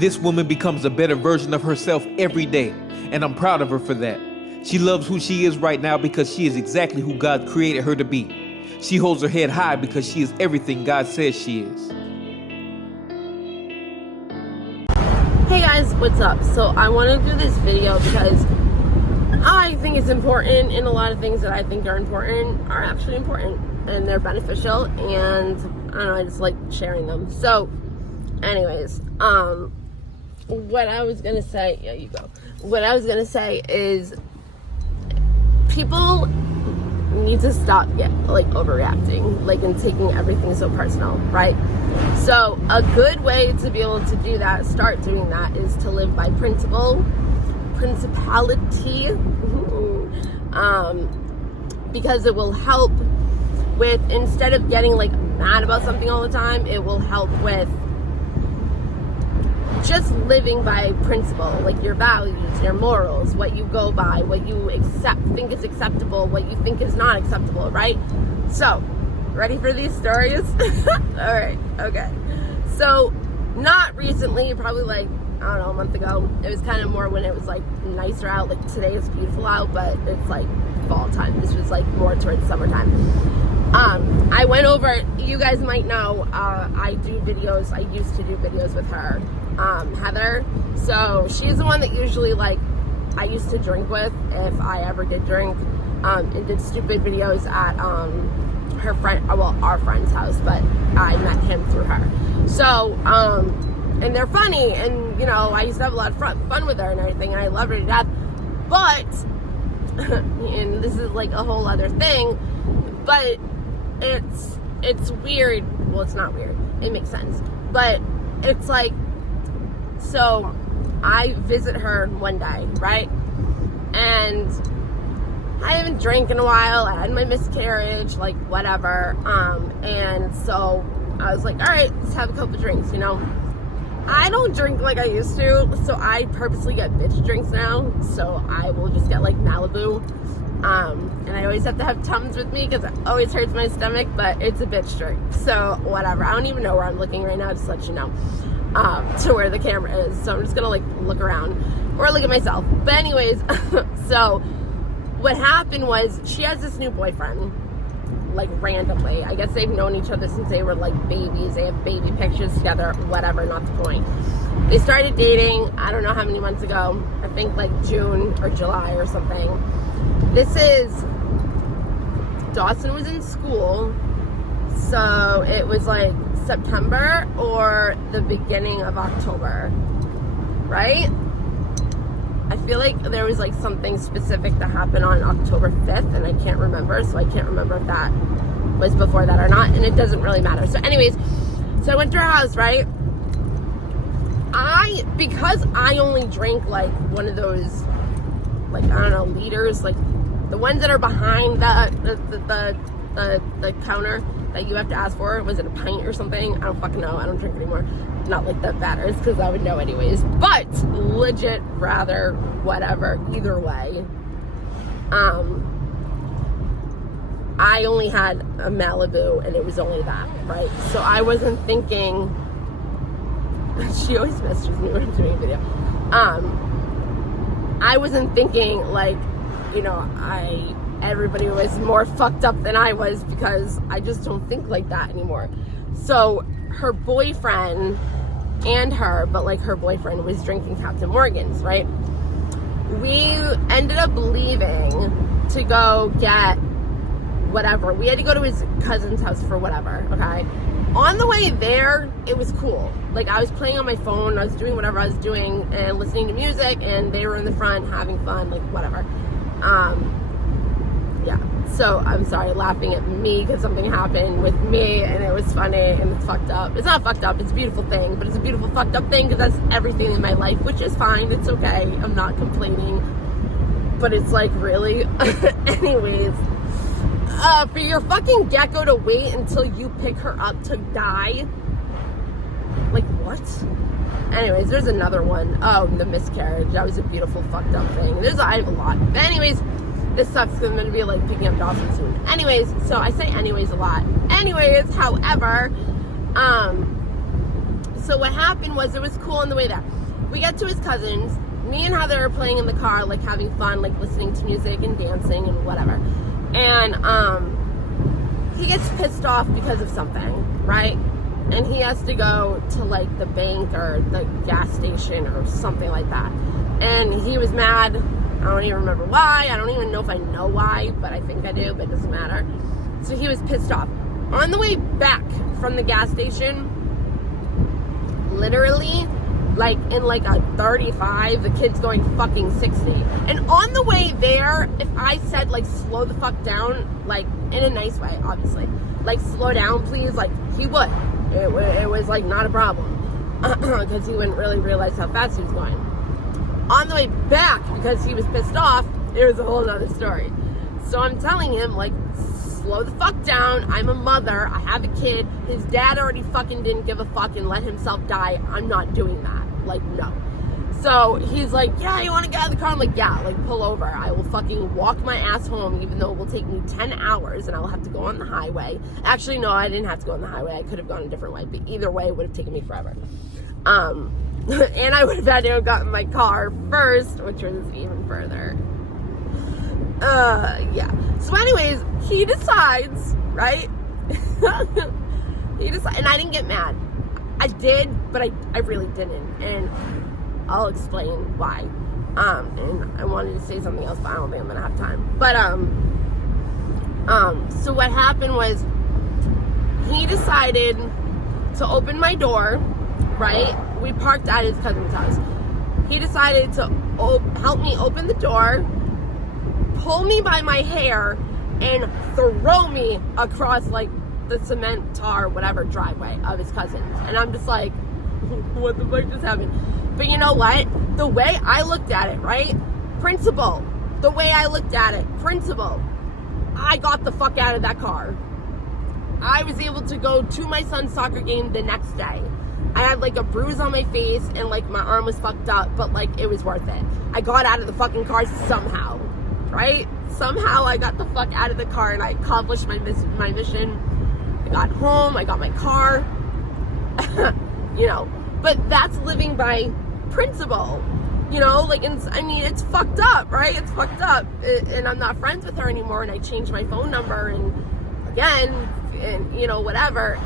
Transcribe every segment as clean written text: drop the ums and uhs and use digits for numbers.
This woman becomes a better version of herself every day, and I'm proud of her for that. She loves who she is right now because she is exactly who God created her to be. She holds her head high because she is everything God says she is. Hey guys, what's up? So I want to do this video because I think it's important, and a lot of things that I think are important are actually important, and they're beneficial, and I don't know, I just like sharing them. So anyways, what I was gonna say, what I was gonna say is people need to stop overreacting, like, and taking everything so personal, right? So a good way to be able to do that, start doing that, is to live by principality, because it will help with, instead of getting like mad about something all the time, it will help with just living by principle, like your values, your morals, what you go by, what you think is acceptable, what you think is not acceptable, right? So, ready for these stories? All right, okay. So, not recently, probably like, I don't know, a month ago. It was kind of more when it was like nicer out. Like today is beautiful out, but it's like fall time. This was like more towards summertime. I went over, you guys might know, I do videos, I used to do videos with her, Heather. So she's the one that usually like I used to drink with, if I ever did drink, and did stupid videos at her friend, well, our friend's house, but I met him through her. So, and they're funny, and you know, I used to have a lot of fun with her and everything, and I love her to death. But, and this is like a whole other thing, but it's weird. Well, it's not weird. It makes sense. But it's like, so I visit her one day, right? And I haven't drank in a while. I had my miscarriage, like whatever. And so I was like, all right, let's have a couple drinks, you know? I don't drink like I used to, so I purposely get bitch drinks now. So I will just get like Malibu. And I always have to have Tums with me because it always hurts my stomach, but it's a bitch drink. So whatever. I don't even know where I'm looking right now, just to let you know, to where the camera is. So I'm just gonna like look around or look at myself. But anyways, so what happened was she has this new boyfriend, like randomly. I guess they've known each other since they were like babies. They have baby pictures together, whatever, not the point. They started dating, I don't know how many months ago. I think like June or July or something. This is, Dawson was in school, so it was like September or the beginning of October, right? I feel like there was like something specific that happened on October 5th, and I can't remember, so I can't remember if that was before that or not, and it doesn't really matter. So anyways, so I went to her house, right? Because I only drink like one of those, like, I don't know, liters, like the ones that are behind the counter that you have to ask for. Was it a pint or something? I don't fucking know. I don't drink anymore. Not like that matters, because I would know anyways. But legit, rather, whatever, either way. I only had a Malibu, and it was only that, right? So I wasn't thinking. She always messages me when I'm doing a video. I wasn't thinking like, you know, everybody was more fucked up than I was, because I just don't think like that anymore. So her boyfriend and her, but like her boyfriend was drinking Captain Morgan's, right? We ended up leaving to go get whatever. We had to go to his cousin's house for whatever, okay? On the way there, it was cool. Like, I was playing on my phone, I was doing whatever I was doing and listening to music, and they were in the front having fun, like whatever. Yeah, so I'm sorry, laughing at me because something happened with me and it was funny and it's fucked up. It's not fucked up, it's a beautiful thing, but it's a beautiful fucked up thing because that's everything in my life, which is fine, it's okay, I'm not complaining, but it's like, really? Anyways, for your fucking gecko to wait until you pick her up to die, like, what? Anyways, there's another one. Oh, the miscarriage. That was a beautiful fucked up thing. I have a lot. But anyways, this sucks because I'm going to be like picking up Dawson soon. Anyways, so I say anyways a lot. Anyways, however, So what happened was, it was cool on the way there. We get to his cousin's. Me and Heather are playing in the car, like having fun, like listening to music and dancing and whatever. And he gets pissed off because of something, right? And he has to go to like the bank or the gas station or something like that. And he was mad. I don't even remember why. I don't even know if I know why, but I think I do, but it doesn't matter. So he was pissed off. On the way back from the gas station, literally, like in like a 35, the kid's going fucking 60. And on the way there, if I said like slow the fuck down, like in a nice way, obviously, like slow down please, like he would. It was like not a problem, because he wouldn't really realize how fast he was going. On the way back, because he was pissed off, it was a whole other story. So I'm telling him, like, slow the fuck down. I'm a mother. I have a kid. His dad already fucking didn't give a fuck and let himself die. I'm not doing that. Like, no. So he's like, yeah, you want to get out of the car? I'm like, yeah, like, pull over. I will fucking walk my ass home, even though it will take me 10 hours and I will have to go on the highway. Actually, no, I didn't have to go on the highway. I could have gone a different way, but either way, it would have taken me forever. And I would have had to have gotten my car first, which was even further. Yeah. So anyways, he decides, right? And I didn't get mad. I did, but I really didn't. And I'll explain why. And I wanted to say something else, but I don't think I'm gonna have time. But, so what happened was, he decided to open my door, right? We parked at his cousin's house. He decided to help me open the door, pull me by my hair, and throw me across like the cement tar, whatever, driveway of his cousin's. And I'm just like, what the fuck just happened? But you know what? The way I looked at it, right? Principle. The way I looked at it, principle. I got the fuck out of that car. I was able to go to my son's soccer game the next day. I had like a bruise on my face and like my arm was fucked up, but like it was worth it. I got out of the fucking car somehow, right? Somehow I got the fuck out of the car and I accomplished my mission. I got home, I got my car, you know, but that's living by principle, you know, like, I mean, it's fucked up, right? It's fucked up, and I'm not friends with her anymore, and I changed my phone number, and again, and you know, whatever,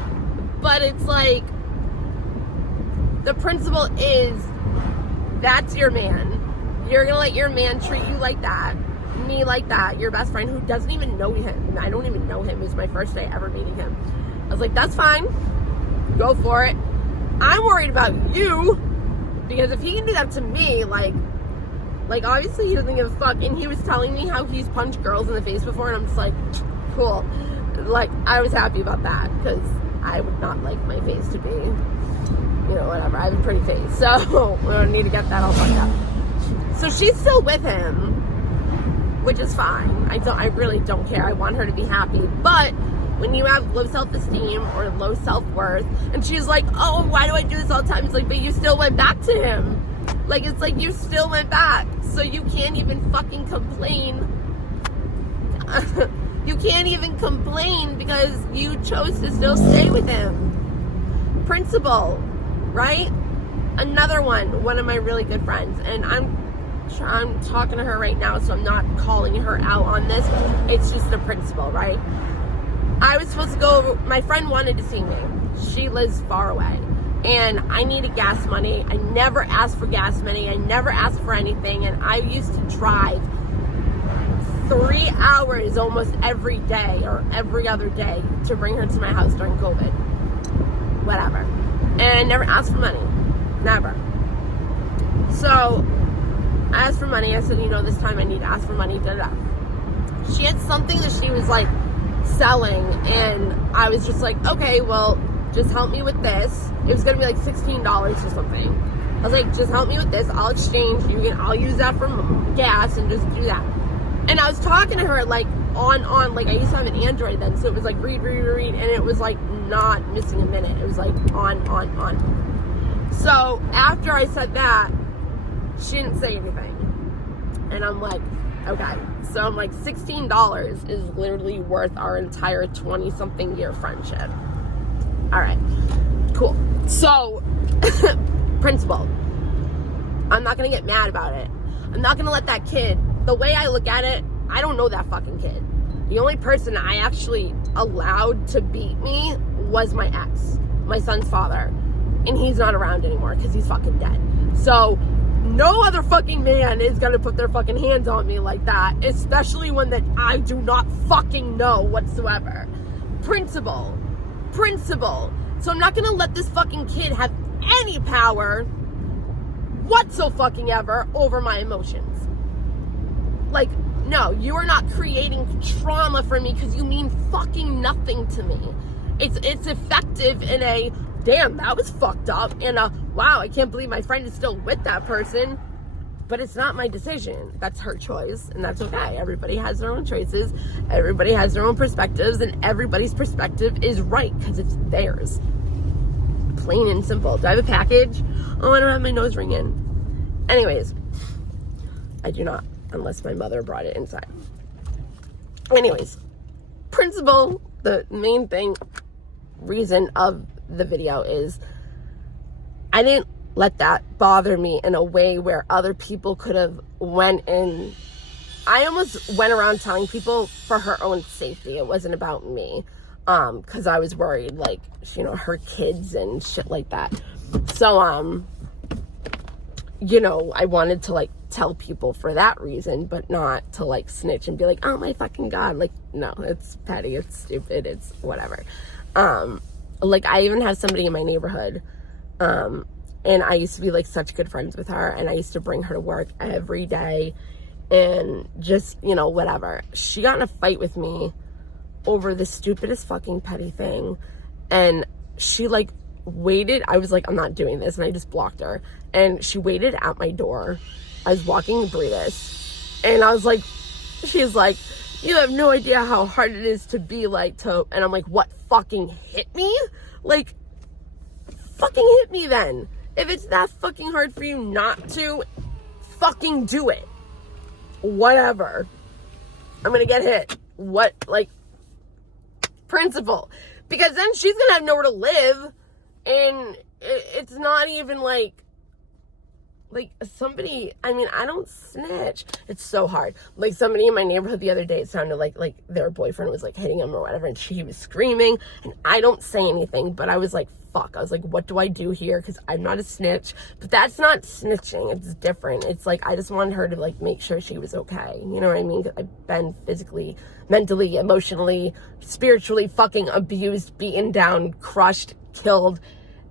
but it's like, the principle is, that's your man. You're gonna let your man treat you like that, me like that, your best friend who doesn't even know him. I don't even know him. It was my first day ever meeting him. I was like, that's fine. Go for it. I'm worried about you, because if he can do that to me, like obviously he doesn't give a fuck. And he was telling me how he's punched girls in the face before, and I'm just like, cool. Like, I was happy about that, because I would not like my face to be, you know, whatever. I have a pretty face, so we don't need to get that all fucked up. So she's still with him, which is fine. I really don't care. I want her to be happy. But when you have low self-esteem or low self-worth, and she's like, oh, why do I do this all the time? It's like, but you still went back to him. Like, it's like you still went back. So you can't even fucking complain. You can't even complain because you chose to still stay with him. Principle, right? Another one of my really good friends, and I'm talking to her right now, so I'm not calling her out on this. It's just the principle, right? I was supposed to go, my friend wanted to see me. She lives far away, and I needed gas money. I never asked for gas money. I never asked for anything, and I used to drive 3 hours almost every day or every other day to bring her to my house during COVID. Whatever. And I never asked for money. Never. So I asked for money. I said, you know, this time I need to ask for money. Da-da. She had something that she was like selling, and I was just like, okay, well, just help me with this. It was gonna be like $16 or something. I was like, just help me with this. I'll exchange. I'll use that for gas and just do that. And I was talking to her like on, like I used to have an Android then, so it was like read, and it was like not missing a minute. It was like on. So after I said that, she didn't say anything. And I'm like, okay. So I'm like, $16 is literally worth our entire 20-something year friendship. All right, cool. So Principle. I'm not gonna get mad about it. I'm not gonna let that kid, the way I look at it, I don't know that fucking kid. The only person I actually allowed to beat me was my ex, my son's father. And he's not around anymore because he's fucking dead. So no other fucking man is gonna put their fucking hands on me like that, especially one that I do not fucking know whatsoever. Principle. So I'm not gonna let this fucking kid have any power whatsoever over my emotions. Like, no, you are not creating trauma for me because you mean fucking nothing to me. It's effective in a, damn, that was fucked up, and a, wow, I can't believe my friend is still with that person. But it's not my decision. That's her choice, and that's okay. Everybody has their own choices. Everybody has their own perspectives, and everybody's perspective is right because it's theirs. Plain and simple. Do I have a package? Oh, I don't have my nose ring in. Anyways, I do not, unless my mother brought it inside. Anyways, principle, the main thing, reason of the video is I didn't let that bother me in a way where other people could have went in. I almost went around telling people for her own safety. It wasn't about me. Because I was worried, like, you know, her kids and shit like that. So, you know, I wanted to, like, tell people for that reason, but not to, like, snitch and be like, oh my fucking God. Like, no, it's petty, it's stupid, it's whatever. Like, I even have somebody in my neighborhood, and I used to be, like, such good friends with her, and I used to bring her to work every day, and just, you know, whatever. She got in a fight with me over the stupidest fucking petty thing, and she, like, waited. I was like, I'm not doing this, and I just blocked her, and she waited at my door. I was walking Breedis, and I was like, she's like, you have no idea how hard it is to be like, to, and I'm like, what, fucking hit me? Like, fucking hit me then. If it's that fucking hard for you not to, fucking do it. Whatever. I'm gonna get hit. What, like, principle. Because then she's gonna have nowhere to live, and it's not even like somebody, I mean, I don't snitch. It's so hard. Like, somebody in my neighborhood the other day, it sounded like their boyfriend was, like, hitting him or whatever, and she was screaming, and I don't say anything, but I was like, fuck. I was like, what do I do here? Because I'm not a snitch. But that's not snitching. It's different. It's like, I just wanted her to, like, make sure she was okay. You know what I mean? I've been physically, mentally, emotionally, spiritually fucking abused, beaten down, crushed, killed,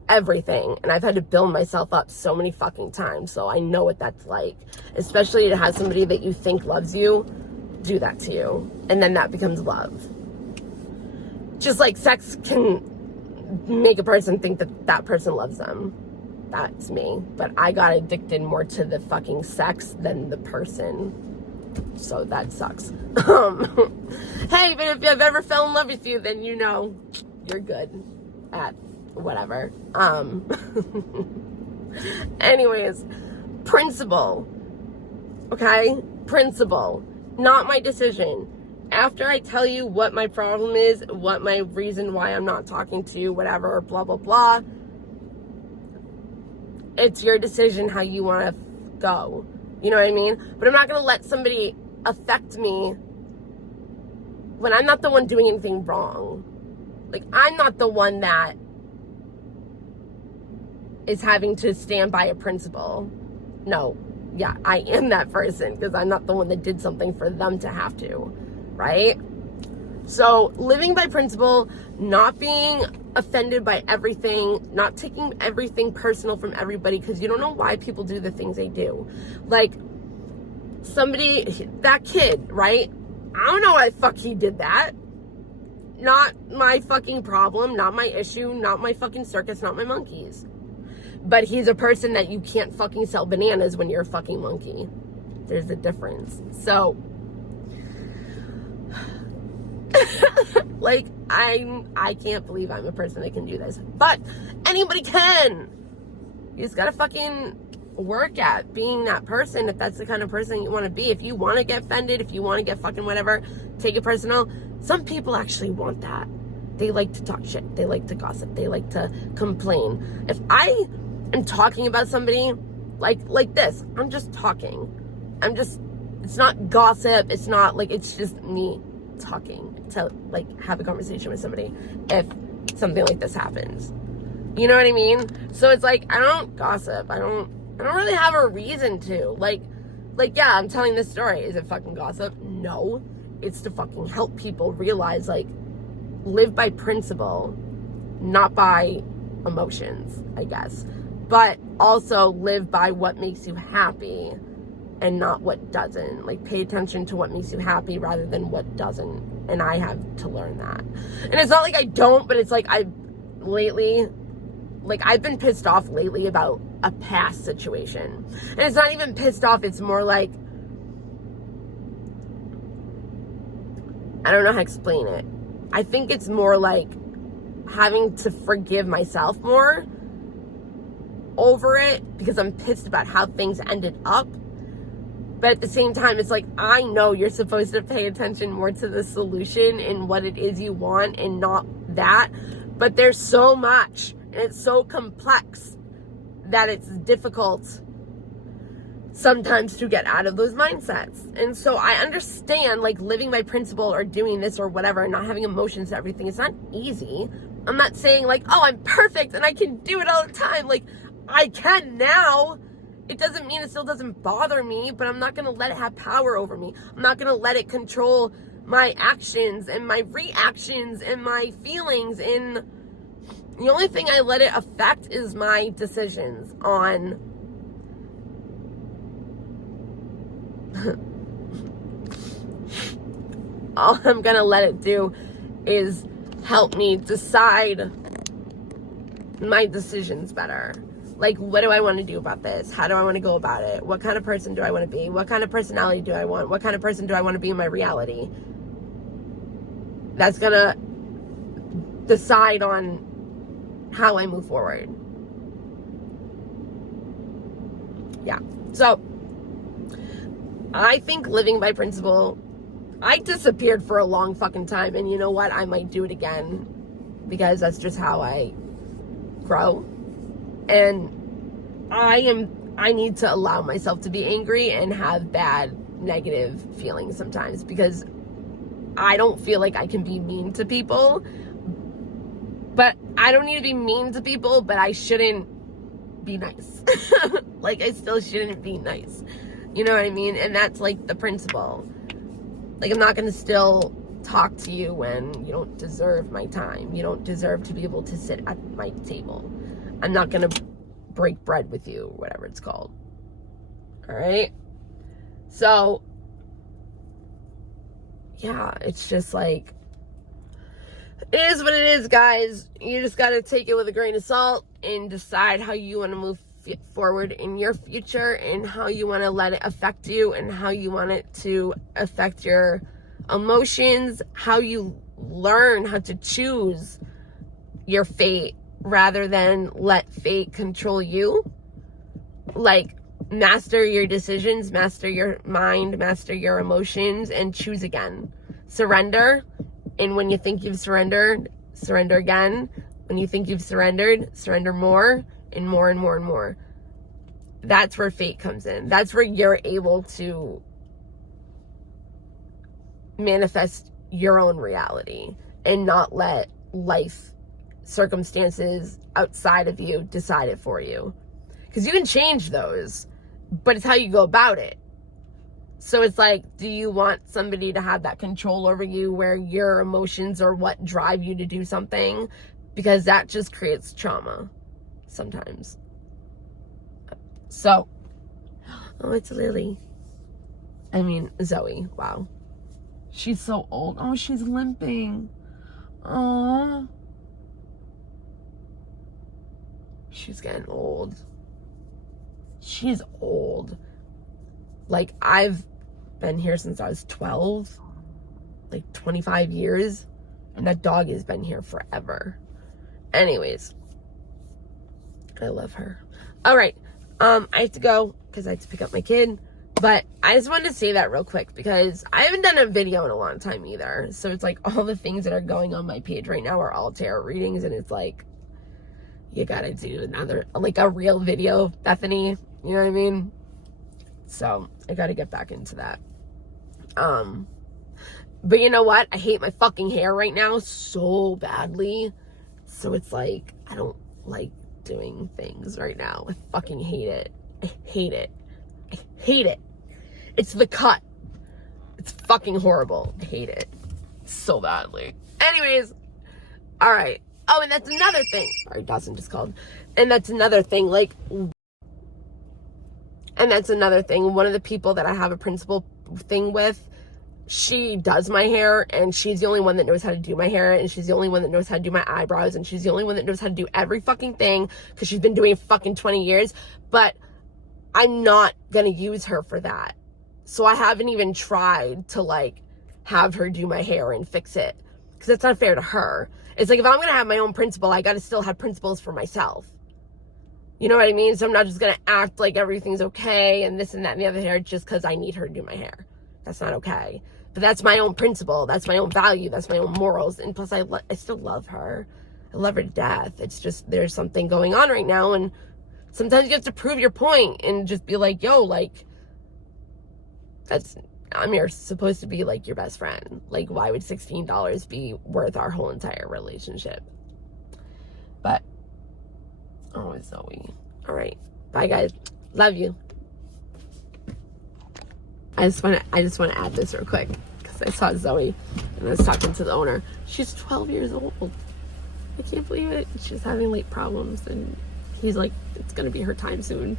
everything. And I've had to build myself up so many fucking times. So I know what that's like. Especially to have somebody that you think loves you do that to you. And then that becomes love. Just like sex can make a person think that that person loves them. That's me. But I got addicted more to the fucking sex than the person. So that sucks. Hey, but if I've ever fell in love with you, then you know you're good at whatever. Anyways, principle. Okay? Principle. Not my decision. After I tell you what my problem is, what my reason why I'm not talking to you, whatever, blah, blah, blah, it's your decision how you want to go. You know what I mean? But I'm not going to let somebody affect me when I'm not the one doing anything wrong. Like, I'm not the one that is having to stand by a principle. No. Yeah, I am that person because I'm not the one that did something for them to have to. Right? So living by principle, not being offended by everything, not taking everything personal from everybody, because you don't know why people do the things they do. Like, somebody, that kid, right? I don't know why the fuck he did that. Not my fucking problem, not my issue, not my fucking circus, not my monkeys. But he's a person that you can't fucking sell bananas when you're a fucking monkey. There's a difference. So, like, I can't believe I'm a person that can do this. But anybody can. You just gotta fucking work at being that person if that's the kind of person you want to be. If you want to get offended, if you want to get fucking whatever, take it personal. Some people actually want that. They like to talk shit. They like to gossip. They like to complain. If I am talking about somebody like this. I'm just talking. It's not gossip. It's not like, it's just me talking to like have a conversation with somebody if something like this happens. You know what I mean? So it's like, I don't gossip. I don't really have a reason to. Like, yeah, I'm telling this story. Is it fucking gossip? No. It's to fucking help people realize, like, live by principle, not by emotions, I guess. But also live by what makes you happy and not what doesn't. Like, pay attention to what makes you happy rather than what doesn't. And I have to learn that. And it's not like I don't, but it's like I've been pissed off lately about a past situation. And it's not even pissed off, it's more like, I don't know how to explain it. I think it's more like having to forgive myself more over it because I'm pissed about how things ended up. But at the same time, it's like, I know you're supposed to pay attention more to the solution and what it is you want and not that. But there's so much and it's so complex that it's difficult sometimes to get out of those mindsets. And so I understand, like, living by principle or doing this or whatever and not having emotions to everything. It's not easy. I'm not saying like, oh, I'm perfect and I can do it all the time. Like, I can now. It doesn't mean it still doesn't bother me, but I'm not going to let it have power over me. I'm not going to let it control my actions and my reactions and my feelings. And the only thing I let it affect is my decisions on all I'm going to let it do is help me decide my decisions better. Like, what do I want to do about this? How do I want to go about it? What kind of person do I want to be? What kind of personality do I want? What kind of person do I want to be in my reality? That's going to decide on how I move forward. Yeah. So, I think living by principle, I disappeared for a long fucking time. And you know what? I might do it again because that's just how I grow. And I need to allow myself to be angry and have bad negative feelings sometimes because I don't feel like I can be mean to people. But I don't need to be mean to people, but I shouldn't be nice. Like, I still shouldn't be nice. You know what I mean? And that's like the principle. Like, I'm not going to still talk to you when you don't deserve my time. You don't deserve to be able to sit at my table. I'm not going to break bread with you, whatever it's called. All right? So, yeah, it's just like, it is what it is, guys. You just got to take it with a grain of salt and decide how you want to move forward in your future and how you want to let it affect you and how you want it to affect your emotions, how you learn how to choose your fate rather than let fate control you. Like, master your decisions, master your mind, master your emotions, and choose again. Surrender. And when you think you've surrendered, surrender again. When you think you've surrendered, surrender more and more and more and more. That's where fate comes in. That's where you're able to manifest your own reality and not let life circumstances outside of you decide it for you. Because you can change those, but it's how you go about it. So it's like, do you want somebody to have that control over you where your emotions are what drive you to do something? Because that just creates trauma sometimes. So, oh, it's Lily. I mean, Zoe. Wow. She's so old. Oh, she's limping. Oh. She's getting old. She's old. Like, I've been here since I was 12. Like, 25 years. And that dog has been here forever. Anyways. I love her. All right. I have to go because I have to pick up my kid. But I just wanted to say that real quick because I haven't done a video in a long time either. So it's like all the things that are going on my page right now are all tarot readings. And it's like, you gotta do another, like a real video, Bethany. You know what I mean? So I gotta get back into that. But you know what? I hate my fucking hair right now so badly. So it's like, I don't like doing things right now. I fucking hate it. I hate it. I hate it. It's the cut. It's fucking horrible. I hate it so badly. Anyways, all right. Oh, and that's another thing. Sorry, Dawson just called. And that's another thing. Like, and that's another thing. One of the people that I have a principal thing with, she does my hair, and she's the only one that knows how to do my hair, and she's the only one that knows how to do my eyebrows, and she's the only one that knows how to do every fucking thing, because she's been doing it for fucking 20 years. But I'm not gonna use her for that. So I haven't even tried to, like, have her do my hair and fix it, because that's not fair to her. It's like, if I'm gonna have my own principal, I gotta still have principles for myself. You know what I mean? So I'm not just gonna act like everything's okay and this and that and the other hair just because I need her to do my hair. That's not okay. But that's my own principle. That's my own value. That's my own morals. And plus, I still love her. I love her to death. It's just, there's something going on right now. And sometimes you have to prove your point and just be like, yo, like, I'm supposed to be like your best friend. Like, why would $16 be worth our whole entire relationship? But, oh, Zoe. All right. Bye, guys. Love you. I just want to add this real quick because I saw Zoe and I was talking to the owner. She's 12 years old. I can't believe it. She's having late problems, and he's like, it's gonna be her time soon.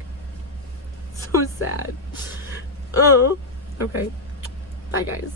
So sad. Oh, okay. Bye, guys.